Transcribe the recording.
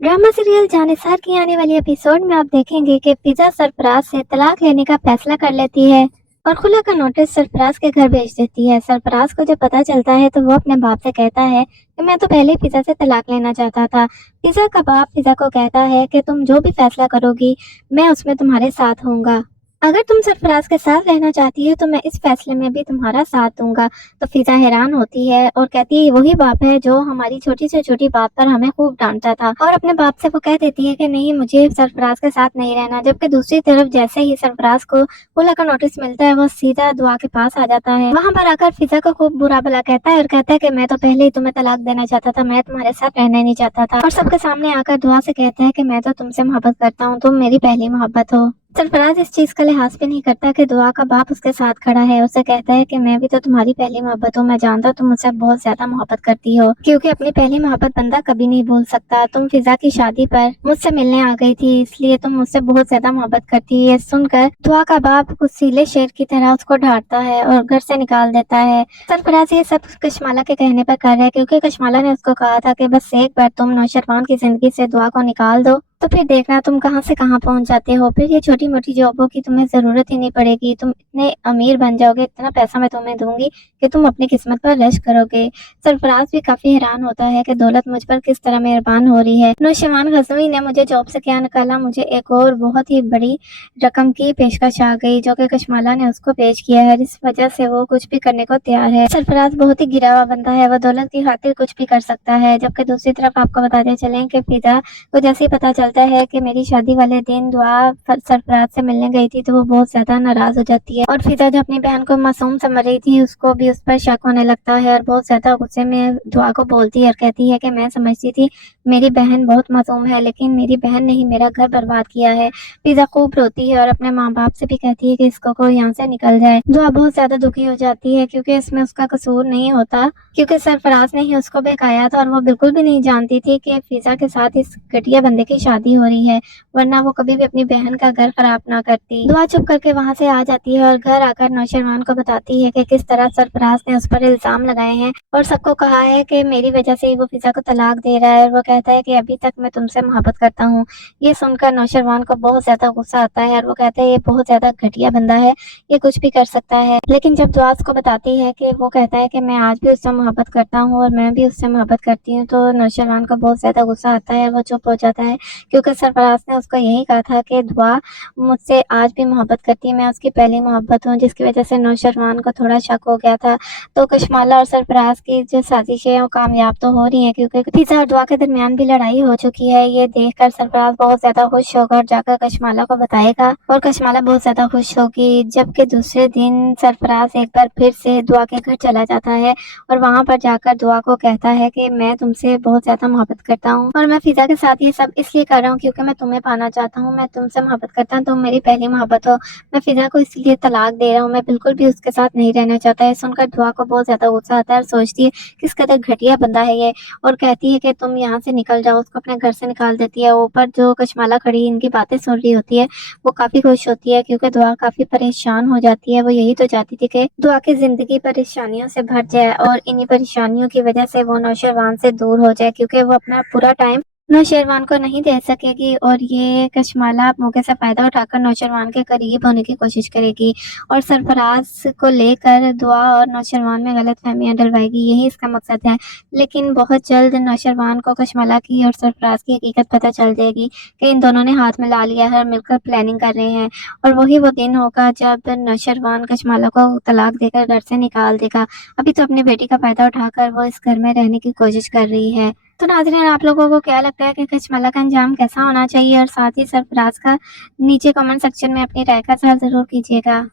Drama serial Jannisar की आने वाली एपिसोड में आप देखेंगे कि फिजा सरफराज से तलाक लेने का फैसला कर लेती है और खुला का नोटिस सरफराज के घर भेज देती है। सरफराज को जब पता चलता है तो वो अपने बाप से कहता है कि मैं तो पहले ही फिजा से तलाक लेना चाहता था। फिजा का बाप फिजा को कहता है कि तुम जो भी फैसला करोगी मैं उसमें तुम्हारे साथ होऊंगा। अगर तुम सरफराज के साथ रहना चाहती हो तो मैं इस फैसले में भी तुम्हारा साथ दूंगा। तो फिजा हैरान होती है और कहती है वही बाप है जो हमारी छोटी से छोटी बात पर हमें खूब डांटता था, और अपने बाप से वो कह देती है कि नहीं, मुझे सरफराज के साथ नहीं रहना। जबकि दूसरी तरफ जैसे ही सरफराज को खुला का नोटिस मिलता है वो सीधा दुआ के पास आ जाता है। वहाँ पर आकर फिजा को खूब बुरा भला कहता है और कहता है कि मैं तो पहले ही तुम्हें तलाक देना चाहता था, मैं तुम्हारे साथ रहना ही नहीं चाहता था। और सबके सामने आकर दुआ से कहता है कि मैं तो तुमसे मोहब्बत करता हूँ, तुम मेरी पहली मोहब्बत हो। सरफराज इस चीज का लिहाज भी नहीं करता कि दुआ का बाप उसके साथ खड़ा है। उसे कहता है कि मैं भी तो तुम्हारी पहली मोहब्बत हूँ, मैं जानता हूँ तुम मुझसे बहुत ज्यादा मोहब्बत करती हो, क्योंकि अपनी पहली मोहब्बत बंदा कभी नहीं भूल सकता। तुम फिजा की शादी पर मुझसे मिलने आ गई थी, इसलिए तुम मुझसे बहुत ज्यादा मोहब्बत करती है। सुनकर दुआ का बाप कुछ सीले शेर की तरह उसको डांटता है और घर से निकाल देता है। सरफराज ये सब कशमाला के कहने पर कर रहा है, क्योंकि कशमाला ने उसको कहा था कि बस एक बार तुम नौशरवान की जिंदगी से दुआ को निकाल दो तो फिर देखना तुम कहां से कहां पहुंच जाते हो। फिर ये छोटी मोटी जॉबों की तुम्हें जरूरत ही नहीं पड़ेगी, तुम इतने अमीर बन जाओगे, इतना पैसा मैं तुम्हें दूंगी कि तुम अपनी किस्मत पर रश करोगे। सरफराज भी काफी हैरान होता है कि दौलत मुझ पर किस तरह मेहरबान हो रही है। नौशवान गजनवी ने मुझे जॉब से क्या निकाला, मुझे एक और बहुत ही बड़ी रकम की पेशकश आ गई जो कि कशमाला ने उसको पेश किया है, जिस वजह से वो कुछ भी करने को तैयार है। सरफराज बहुत ही गिरा हुआ बंदा है, वो दौलत की खातिर कुछ भी कर सकता है। जबकि दूसरी तरफ आपको बताते चलें कि फिदा को जैसे ही पता चलता है कि मेरी शादी वाले दिन दुआ सरफराज से मिलने गई थी तो वो बहुत ज्यादा नाराज हो जाती है। और फिजा जो अपनी बहन को मासूम समझ रही थी उसको भी उस पर शक होने लगता है और बहुत ज्यादा गुस्से में दुआ को बोलती है और कहती है कि मैं समझती थी मेरी बहन बहुत मासूम है, लेकिन मेरी बहन ने ही मेरा घर बर्बाद किया है। फिजा खूब रोती है और अपने माँ बाप से भी कहती है कि इसको कोई यहाँ से निकल जाए। दुआ बहुत ज्यादा दुखी हो जाती है क्योंकि इसमें उसका कसूर नहीं होता, क्योंकि सरफराज ने ही उसको बहकाया था और वो बिल्कुल भी नहीं जानती थी कि फिजा के साथ इस घटिया बंदे की शादी हो रही है, वरना वो कभी भी अपनी बहन का घर खराब ना करती। दुआ चुप करके वहां से आ जाती है और घर आकर नौशरवान को बताती है कि किस तरह सरफराज ने उस पर इल्जाम लगाए हैं और सबको कहा है कि मेरी वजह से ही वो फिजा को तलाक दे रहा है। और वो कहता है कि अभी तक मैं तुमसे मोहब्बत करता हूँ। ये सुनकर नौशरवान को बहुत ज्यादा गुस्सा आता है और वो कहता है ये बहुत ज्यादा घटिया बंदा है, ये कुछ भी कर सकता है। लेकिन जब दुआ को बताती है कि वो कहता है कि मैं आज भी उससे मोहब्बत करता हूँ और मैं भी उससे मोहब्बत करती हूँ, तो नौशरवान को बहुत ज्यादा गुस्सा आता है, वो चुप हो जाता है, क्योंकि सरफराज ने उसको यही कहा था कि दुआ मुझसे आज भी मोहब्बत करती है, मैं उसकी पहली मोहब्बत हूँ। जिसकी वजह से नौशरवान को थोड़ा शक हो गया था। तो कशमाला और सरफराज की जो साजिशें हैं वो कामयाब तो हो रही हैं, क्योंकि फिजा और दुआ के दरमियान भी लड़ाई हो चुकी है। ये देखकर सरफराज बहुत ज्यादा खुश होकर जाकर कशमाला को बताएगा और कशमाला बहुत ज्यादा खुश होगी। जबकि दूसरे दिन सरफराज एक बार फिर से दुआ के घर चला जाता है और वहां पर जाकर दुआ को कहता है कि मैं तुमसे बहुत ज्यादा मोहब्बत करता हूँ और मैं फिजा के साथ ये सब इसलिए कर रहा हूँ क्योंकि मैं तुम्हें पाना चाहता हूँ, मैं तुमसे मोहब्बत करता हूँ, तुम मेरी पहली मोहब्बत हो। मैं फिजा को इसलिए तलाक दे रहा हूँ, मैं बिल्कुल भी उसके साथ नहीं रहना चाहता है। सुनकर दुआ को बहुत ज्यादा गुस्सा आता है और सोचती है किस कदर घटिया बंदा है ये, और कहती है कि तुम यहाँ से निकल जाओ। उसको अपने घर से निकाल देती है। ऊपर जो कशमाला खड़ी इनकी बातें सुन रही होती है वो काफी खुश होती है, क्योंकि दुआ काफी परेशान हो जाती है। वो यही तो चाहती थी कि दुआ की जिंदगी परेशानियों से भर जाए और इन्हीं परेशानियों की वजह से वो नौशरवान से दूर हो जाए, क्योंकि वो अपना पूरा टाइम नौशरवान को नहीं दे सकेगी और ये कशमाला मौके से फायदा उठाकर नौशरवान के करीब होने की कोशिश करेगी और सरफराज को लेकर दुआ और नौशरवान में गलतफहमियां डलवाएगी, यही इसका मकसद है। लेकिन बहुत जल्द नौशरवान को कशमाला की और सरफराज की हकीकत पता चल जाएगी कि इन दोनों ने हाथ मिला लिया है और मिलकर प्लानिंग कर रहे हैं, और वही वो दिन होगा जब नौशरवान कशमाला को तलाक देकर घर से निकाल देगा। अभी तो अपनी बेटी का फायदा उठाकर वो इस घर में रहने की कोशिश कर रही है। तो नाज़रीन, आप लोगों को क्या लगता है कि कशमाला का अंजाम कैसा होना चाहिए, और साथ ही सरफराज का नीचे कमेंट सेक्शन में अपनी राय का इज़हार ज़रूर कीजिएगा।